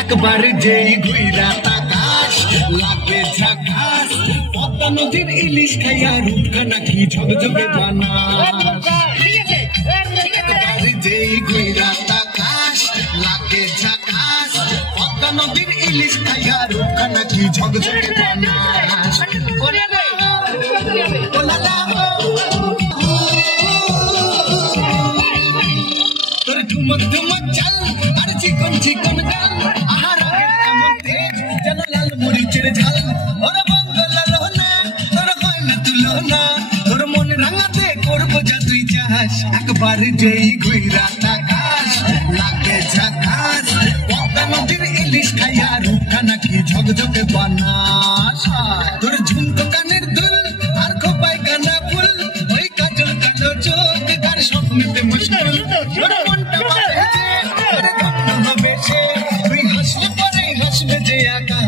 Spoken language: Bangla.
একবার যেই ঘুইরা তাকাস লাগে ঝাকাস পদ্মা নদীর ইলিশ খাইয়া রূপকা নাকি ঝকঝকে বানাস একবার যেই ঘুইরা তাকাস লাগে ঝাকাস পদ্মা নদীর ইলিশ খাইয়া রূপকা নাকি ঝকঝকে বানাস তোর ঠুমক ঠুমক চাল আর চিকন চিকন গাল আহার এমন তেজ যেন লাল মরিচের ঝাল ওরে বাংলা লোনা তোর হয় না তুলনা তোর মন রাঙাতে করবো যা তুই চাস একবার যেই ঘুইরা তাকাস লাগে ঝাকাস পদ্মা নদীর ইলিশ খাইয়া রূপটা নাকি ঝকঝকে বানাস তোর ঝুমকো কানের দুল আর খোপায় কানা ফুল ওই কাজল কালো চোখ কার স্বপ্নেতে মুশকিল তোর মনটা বাজে তোর গন্ধ হবে সে তুই হাসলে পরে হাসবে যে আকাশ